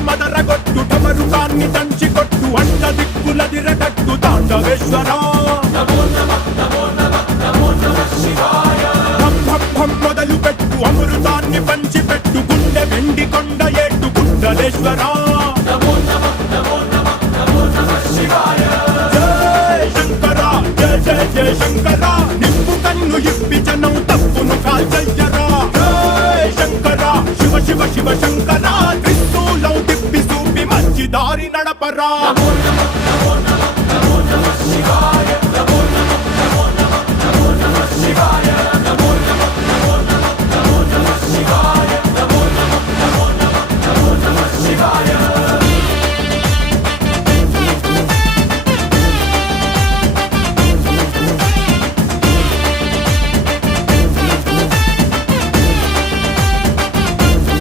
మదరగొట్టు డమరుకాన్ని దంచి కొట్టు అంట దిక్కులదిరగట్టు తాండవేశ్వరా మొదలు పెట్టు అమృతాన్ని పంచి పెట్టు గుండె వెండి కొండ ఏట్టు గుండలేశ్వరా జయ శంకర జయ జయ జయ శంకర నిప్పు కన్ను ఇప్పి జనం తప్పును కాల్చయ్యరా జయ శంకర శివ శివ శివ శంకర త్రిశూలం తిప్పి చూపి మంచి దారి నడపరా